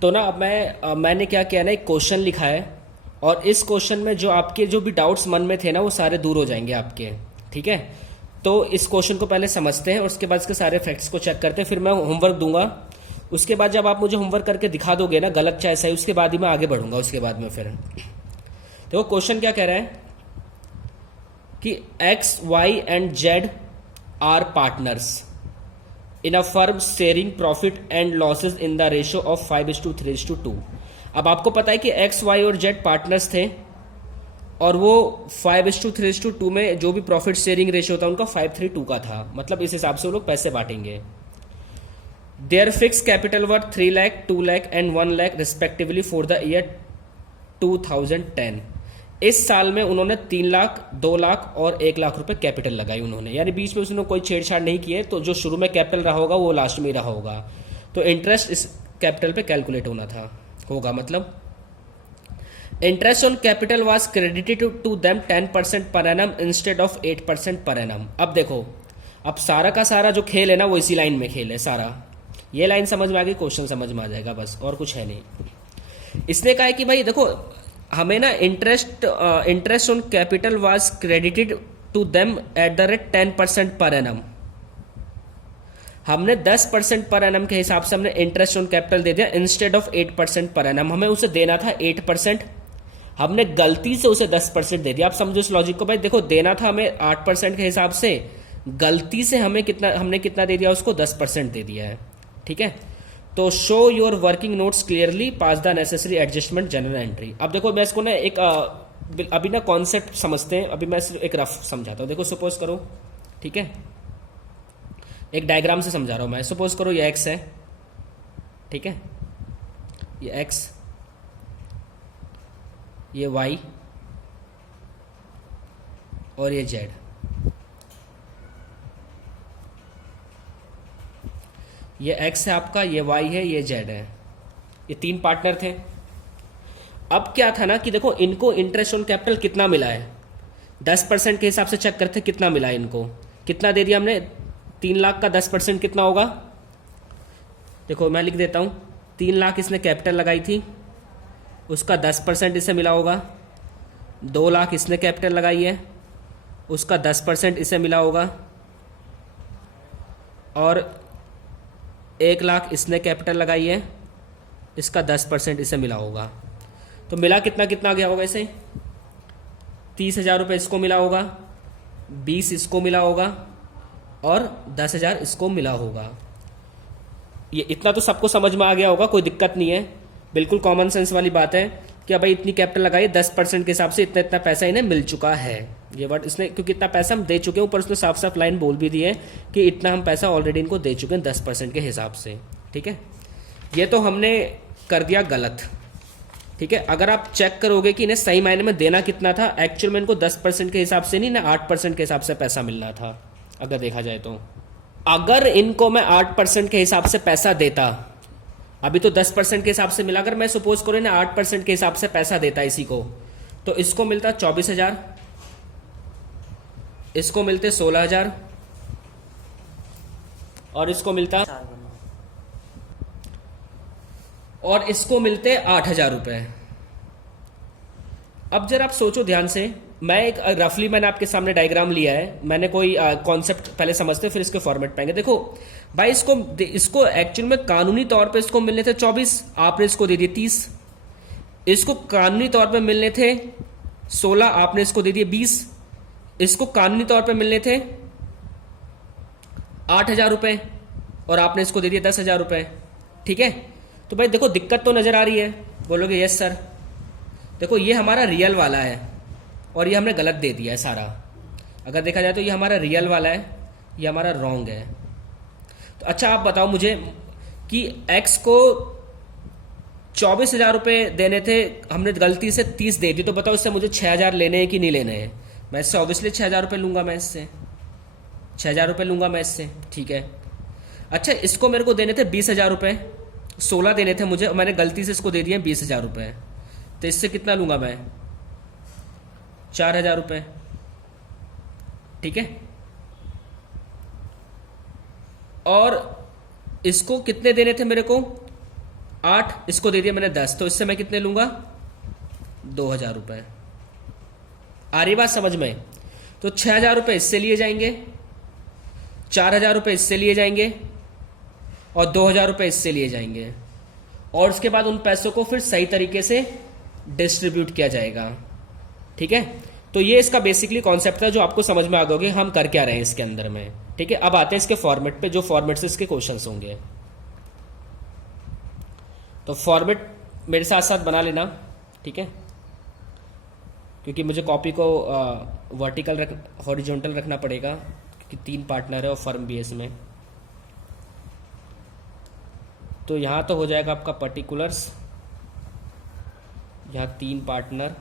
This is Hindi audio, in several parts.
तो ना अब मैंने क्या किया ना, एक क्वेश्चन लिखा है, और इस क्वेश्चन में जो आपके जो भी डाउट्स मन में थे ना वो सारे दूर हो जाएंगे आपके। ठीक है, तो इस क्वेश्चन को पहले समझते हैं और उसके बाद इसके सारे फैक्ट्स को चेक करते हैं, फिर मैं होमवर्क दूंगा। उसके बाद जब आप मुझे होमवर्क करके दिखा दोगे ना, गलत चाहे सही, उसके बाद ही मैं आगे बढ़ूंगा। उसके बाद में फिर देखो क्वेश्चन क्या कह रहा है कि X Y and Z are partners in a firm sharing profit and losses in the ratio of 5:3:2। अब आपको पता है कि एक्स वाई और जेड पार्टनर्स थे, और वो 5:3:2 में जो भी प्रॉफिट शेयरिंग रेशियो था उनका 5:3:2 का था। मतलब इस हिसाब से वो लोग पैसे बांटेंगे। Their fixed capital worth 3 lakh, 2 lakh and 1 lakh respectively for the year 2010। इस साल में उन्होंने 3 लाख, 2 लाख और 1 लाख रुपए कैपिटल लगाई उन्होंने, यानी बीच में उसने कोई छेड़छाड़ नहीं किए। तो जो शुरू में कैपिटल रहा होगा वो लास्ट में ही रहा होगा। तो इंटरेस्ट इस कैपिटल पे कैलकुलेट होगा। मतलब interest on capital was credited to them 10% per annum instead of 8% per annum. अब देखो, अब सारा का सारा जो खेल है ना वो इसी लाइन में खेल है सारा। ये लाइन समझ में आ गई, क्वेश्चन समझ में आ जाएगा, बस और कुछ है नहीं। इसने कहा है कि भाई देखो, हमें ना interest on capital was credited to them at the rate 10% per annum. हमने 10% पर एनम के हिसाब से हमने इंटरेस्ट ऑन कैपिटल दे दिया इंस्टेड ऑफ 8% पर एनम। हमें उसे देना था 8%, हमने गलती से उसे 10% दे दिया। आप समझो इस लॉजिक को भाई। देखो, देना था हमें 8% के हिसाब से, गलती से हमने कितना दे दिया उसको, 10% दे दिया है। ठीक है, तो show your working notes clearly, pass the necessary adjustment general entry. अब देखो मैं इसको ना एक अभी ना कॉन्सेप्ट समझते हैं। अभी मैं सिर्फ एक रफ समझाता हूँ। देखो सपोज करो, ठीक है, एक डायग्राम से समझा रहा हूँ मैं। सपोज करो ये एक्स है, ठीक है, ये एक्स, ये वाई और ये जेड। ये एक्स है आपका, ये वाई है, ये जेड है। ये 3 पार्टनर थे। अब क्या था ना कि देखो, इनको इंटरेस्ट ऑन कैपिटल कितना मिला है, 10% के हिसाब से चेक करते कितना मिला है इनको। कितना दे दिया हमने, 3 लाख का 10% कितना होगा। देखो मैं लिख देता हूं, 3 लाख इसने कैपिटल लगाई थी, उसका 10% इसे मिला होगा। 2 लाख इसने कैपिटल लगाई है, उसका 10% इसे मिला होगा। और 1 लाख इसने कैपिटल लगाई है, इसका 10% इसे मिला होगा। तो मिला कितना कितना गया होगा इसे, 30,000 रुपये इसको मिला होगा, 20 इसको मिला होगा और 10,000 इसको मिला होगा। ये इतना तो सबको समझ में आ गया होगा, कोई दिक्कत नहीं है, बिल्कुल कॉमन सेंस वाली बात है कि भाई इतनी कैपिटल लगाई, 10% के हिसाब से इतना इतना पैसा इन्हें मिल चुका है। ये वर्ड इसने, क्योंकि इतना पैसा हम दे चुके हैं, ऊपर उसने साफ साफ लाइन बोल भी दी है कि इतना हम पैसा ऑलरेडी इनको दे चुके हैं 10% के हिसाब से। ठीक है, ये तो हमने कर दिया गलत। ठीक है, अगर आप चेक करोगे कि इन्हें सही मायने में देना कितना था, एक्चुअल में इनको 10% के हिसाब से नहीं ना 8% के हिसाब से पैसा मिलना था। अगर देखा जाए तो अगर इनको मैं 8% के हिसाब से पैसा देता, अभी तो 10% के हिसाब से मिला, अगर मैं सपोज करूँ ना 8% के हिसाब से पैसा देता इसी को, तो इसको मिलता 24,000, इसको मिलते 16,000 और इसको मिलता, और इसको मिलते 8,000 रुपए। अब जरा आप सोचो ध्यान से, मैं एक रफली मैंने आपके सामने डायग्राम लिया है, मैंने कोई कॉन्सेप्ट पहले समझते फिर इसके फॉर्मेट पाएंगे। देखो भाई, इसको एक्चुअल में कानूनी तौर पे इसको मिलने थे 24, आपने इसको दे दिए 30। इसको कानूनी तौर पे मिलने थे 16, आपने इसको दे दिए 20। इसको कानूनी तौर पे मिलने थे 8,000 रुपए और आपने इसको दे दिए 10,000 रुपए। ठीक है, तो भाई देखो दिक्कत तो नजर आ रही है, बोलोगे यस सर। देखो ये हमारा रियल वाला है और ये हमने गलत दे दिया है सारा। अगर देखा जाए तो ये हमारा रियल वाला है, ये हमारा रॉन्ग है। तो अच्छा आप बताओ मुझे कि एक्स को 24,000 रुपये देने थे, हमने गलती से 30 दे दी, तो बताओ इससे मुझे 6,000 लेने हैं कि नहीं लेने हैं। मैं इससे ऑब्वियसली 6,000 रुपये लूंगा, मैं इससे 6,000 रुपये लूंगा मैं इससे। ठीक है, अच्छा इसको मेरे को देने थे 20,000 रुपये, 16 देने थे मुझे, मैंने गलती से इसको दे दिए 20,000 रुपये, तो इससे कितना लूंगा मैं, 4,000 रुपये। ठीक है, और इसको कितने देने थे मेरे को, 8, इसको दे दिया मैंने 10, तो इससे मैं कितने लूंगा? 2000 रुपये। आ रही बात समझ में? तो 6000 रुपये इससे लिए जाएंगे, 4000 रुपये इससे लिए जाएंगे और 2000 रुपये इससे लिए जाएंगे, और उसके बाद उन पैसों को फिर सही तरीके से डिस्ट्रीब्यूट किया जाएगा। ठीक है, तो ये इसका बेसिकली कॉन्सेप्ट था जो आपको समझ में आ गया कि हम कर क्या रहे हैं इसके अंदर में। ठीक है, अब आते हैं इसके फॉर्मेट पे, जो फॉर्मेट से इसके क्वेश्चंस होंगे। तो फॉर्मेट मेरे साथ साथ बना लेना, ठीक है, क्योंकि मुझे कॉपी को वर्टिकल हॉरिजॉन्टल रखना पड़ेगा, क्योंकि 3 पार्टनर है और फर्म भी है इसमें। तो यहाँ तो हो जाएगा आपका पर्टिकुलर्स, यहाँ 3 पार्टनर,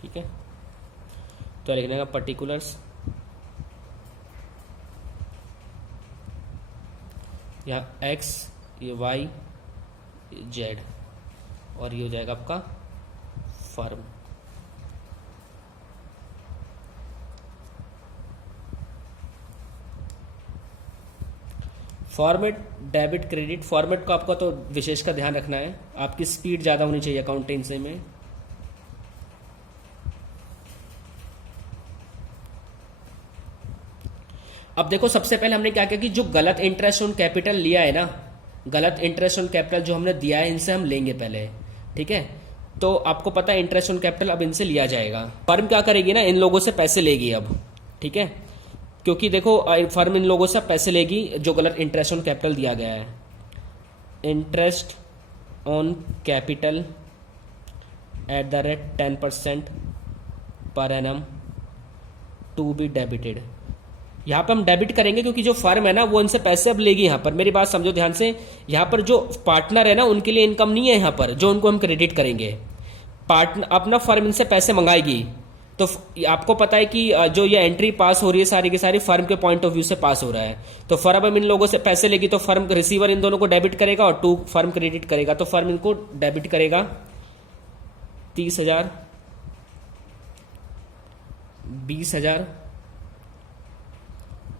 ठीक है, तो लिखने का पर्टिकुलर्स, यहाँ एक्स, ये वाई, जेड, और ये हो जाएगा आपका firm. Format debit credit, format को आपका तो विशेष का ध्यान रखना है, आपकी स्पीड ज़्यादा होनी चाहिए अकाउंटेंसी में। अब देखो सबसे पहले हमने क्या किया कि जो गलत इंटरेस्ट ऑन कैपिटल लिया है ना, गलत इंटरेस्ट ऑन कैपिटल जो हमने दिया है, इनसे हम लेंगे पहले। ठीक है, तो आपको पता है इंटरेस्ट ऑन कैपिटल अब इनसे लिया जाएगा। फर्म क्या करेगी ना, इन लोगों से पैसे लेगी अब। ठीक है, क्योंकि देखो फर्म इन लोगों से पैसे लेगी जो गलत इंटरेस्ट ऑन कैपिटल दिया गया है। Interest on capital at the rate 10% per annum to be debited. यहाँ पर हम डेबिट करेंगे क्योंकि जो फर्म है ना वो इनसे पैसे अब लेगी। यहाँ पर मेरी बात समझो ध्यान से, यहाँ पर जो पार्टनर है ना उनके लिए इनकम नहीं है यहाँ पर, जो उनको हम क्रेडिट करेंगे। पार्टनर अपना फर्म इनसे पैसे मंगाएगी, तो आपको पता है कि जो ये एंट्री पास हो रही है सारी की सारी फर्म के पॉइंट ऑफ व्यू से पास हो रहा है। तो फर्म अब इन लोगों से पैसे लेगी, तो फर्म रिसीवर इन दोनों को डेबिट करेगा और फर्म क्रेडिट करेगा। तो फर्म इनको डेबिट करेगा 30,000, 20,000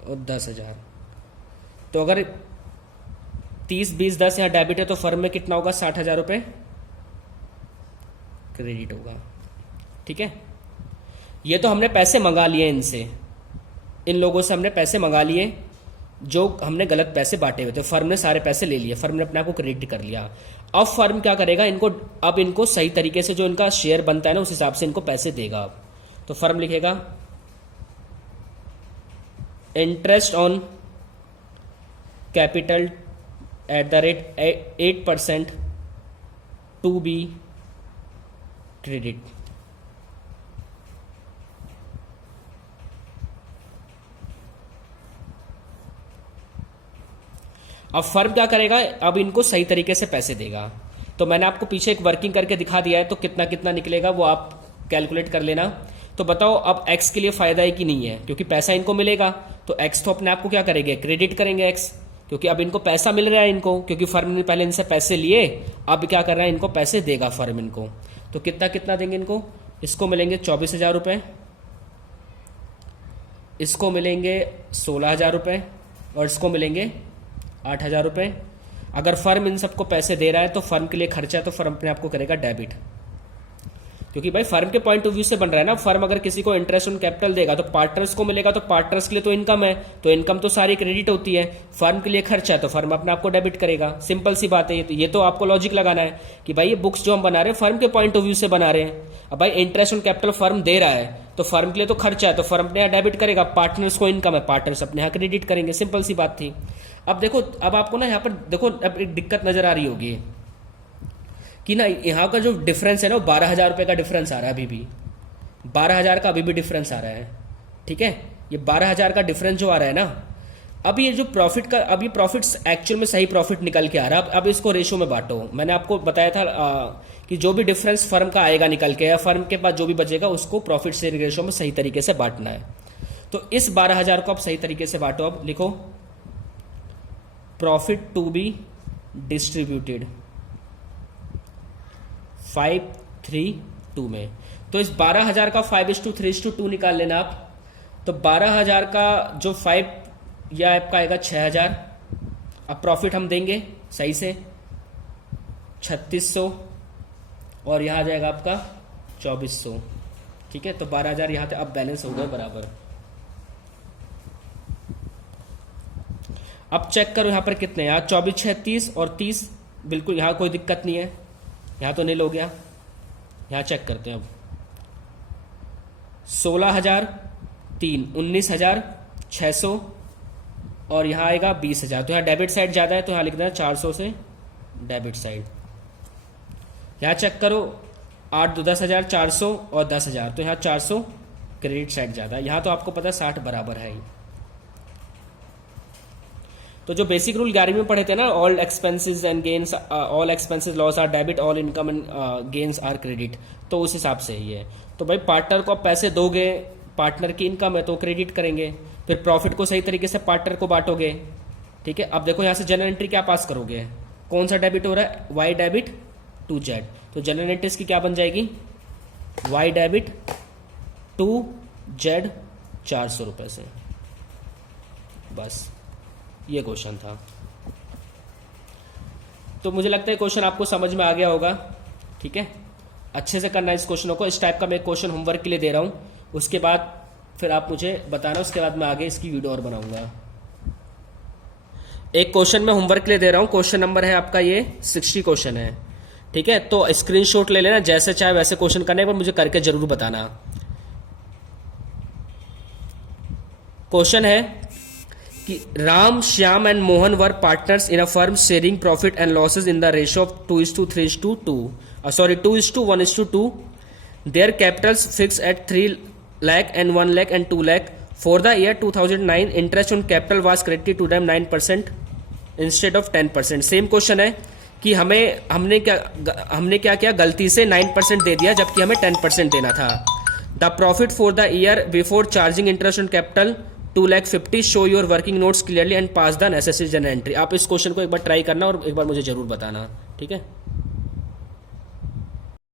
और 10,000। तो अगर 30, 20, 10 यहाँ डेबिट है तो फर्म में कितना होगा? 60,000 रुपये क्रेडिट होगा। ठीक है, ये तो हमने पैसे मंगा लिए इनसे, इन लोगों से हमने पैसे मंगा लिए जो हमने गलत पैसे बांटे हुए थे। फर्म ने सारे पैसे ले लिए, फर्म ने अपने आप को क्रेडिट कर लिया। अब फर्म क्या करेगा, अब इनको सही तरीके से जो इनका शेयर बनता है ना उस हिसाब से इनको पैसे देगा। अब तो फर्म लिखेगा interest on capital at the rate 8% to be credit. अब फर्म क्या करेगा, अब इनको सही तरीके से पैसे देगा। तो मैंने आपको पीछे एक वर्किंग करके दिखा दिया है, तो कितना कितना निकलेगा वो आप कैलकुलेट कर लेना। तो बताओ अब एक्स के लिए फायदा है कि नहीं है, क्योंकि पैसा इनको मिलेगा तो एक्स तो अपने आप को क्या करेंगे, क्रेडिट करेंगे एक्स, क्योंकि अब इनको पैसा मिल रहा है इनको, क्योंकि फर्म ने पहले इनसे पैसे लिए, अब क्या कर रहा है इनको पैसे देगा फर्म इनको। तो कितना कितना देंगे इनको, इसको मिलेंगे 24,000 रुपये, इसको मिलेंगे 16,000 रुपये और इसको मिलेंगे 8,000 रुपये। अगर फर्म इन सबको पैसे दे रहा है तो फर्म के लिए खर्चा, तो फर्म अपने आपको करेगा डेबिट, क्योंकि भाई फर्म के पॉइंट ऑफ व्यू से बन रहा है ना। फर्म अगर किसी को इंटरेस्ट ऑन कैपिटल देगा तो पार्टनर्स को मिलेगा, तो पार्टनर्स के लिए तो इनकम है, तो इनकम तो सारी क्रेडिट होती है। फर्म के लिए खर्चा है तो फर्म अपने आपको डेबिट करेगा। सिंपल सी बात है। ये तो आपको लॉजिक लगाना है कि भाई ये बुक्स जो हम बना रहे हैं फर्म के पॉइंट ऑफ व्यू से बना रहे हैं। अब भाई इंटरेस्ट ऑन कैपिटल फर्म दे रहा है तो फर्म के लिए तो खर्चा है, तो फर्म अपने यहाँ डेबिट करेगा। पार्टनर्स को इनकम है, पार्टनर्स अपने यहाँ क्रेडिट करेंगे। सिंपल सी बात थी। अब देखो, अब आपको ना यहाँ पर देखो अब एक दिक्कत नजर आ रही होगी कि ना यहाँ का जो डिफरेंस है ना वो 12,000 रुपये का डिफरेंस आ रहा है। अभी भी 12,000 का अभी भी डिफरेंस आ रहा है। ठीक है, ये 12,000 का डिफरेंस जो आ रहा है ना, अब ये जो प्रॉफिट का, अब ये प्रॉफिट्स एक्चुअल में सही प्रॉफिट निकल के आ रहा है। अब इसको रेशो में बांटो। मैंने आपको बताया था कि जो भी डिफरेंस फर्म का आएगा निकल के, या फर्म के पास जो भी बचेगा उसको प्रॉफिट शेयरिंग रेशो में सही तरीके से बांटना है। तो इस 12,000 को आप सही तरीके से बांटो। अब लिखो प्रॉफिट टू बी डिस्ट्रीब्यूटेड 5:3:2 में। तो इस 12,000 का 5:3:2 निकाल लेना आप। तो 12,000 का जो 5 या आपका आएगा 6,000, अब प्रॉफिट हम देंगे सही से 3600 और यहाँ आ जाएगा आपका 2400। ठीक है, तो 12,000 यहाँ पे अब बैलेंस हो गए बराबर। अब चेक करो यहाँ पर कितने, यहाँ 24, 36 और 30, बिल्कुल यहाँ कोई दिक्कत नहीं है, यहाँ तो नील हो गया। यहाँ चेक करते हैं अब 16,000, 3, 19,600 और यहाँ आएगा 20,000। तो यहाँ डेबिट साइड ज़्यादा है तो यहाँ लिख देना 400 से डेबिट साइड। यहाँ चेक करो 8, 2, 10,000, 400 और 10,000, तो यहाँ 400 क्रेडिट साइड ज़्यादा है। यहाँ तो आपको पता 60 बराबर है ही। तो जो बेसिक रूल 11वीं में पढ़े थे ना, all expenses and gains, all expenses loss are debit, all income and gains are credit, तो उस हिसाब से ही है। तो भाई पार्टनर को आप पैसे दोगे, पार्टनर की इनकम है तो क्रेडिट करेंगे, फिर प्रॉफिट को सही तरीके से पार्टनर को बांटोगे। ठीक है, अब देखो यहाँ से जनरल एंट्री क्या पास करोगे, कौन सा डेबिट हो रहा है, वाई डेबिट टू जेड, तो जनरल एंट्री की क्या बन जाएगी, वाई डेबिट टू जेड 400 रुपये से। बस ये क्वेश्चन था। तो मुझे लगता है क्वेश्चन आपको समझ में आ गया होगा। ठीक है, अच्छे से करना इस क्वेश्चनों को। इस टाइप का मैं क्वेश्चन होमवर्क के लिए दे रहा हूं, उसके बाद फिर आप मुझे बताना, उसके बाद मैं आगे इसकी वीडियो और बनाऊंगा। एक क्वेश्चन मैं होमवर्क के लिए दे रहा हूं, क्वेश्चन नंबर है आपका ये 60 क्वेश्चन है। ठीक है, तो स्क्रीनशॉट ले लेना, जैसे चाहे वैसे क्वेश्चन करने पर मुझे करके जरूर बताना। क्वेश्चन है कि Ram, Shyam and Mohan were partners in a firm sharing profit and losses in the ratio of 2:3:2, 2:1:2। There Capitals fix eight 3 lakh and 1 lakh and 2 lakh. For the year 2009, interest on capital was credited to them 9% instead of 10%. Same question है कि हमने क्या किया, गलती से 9% दे दिया जबकि हमें 10% देना था। The profit for the year before charging interest on capital 2,50,000, show your working notes clearly and pass the necessary general entry. आप इस क्वेश्चन को एक बार ट्राई करना और एक बार मुझे जरूर बताना। ठीक है।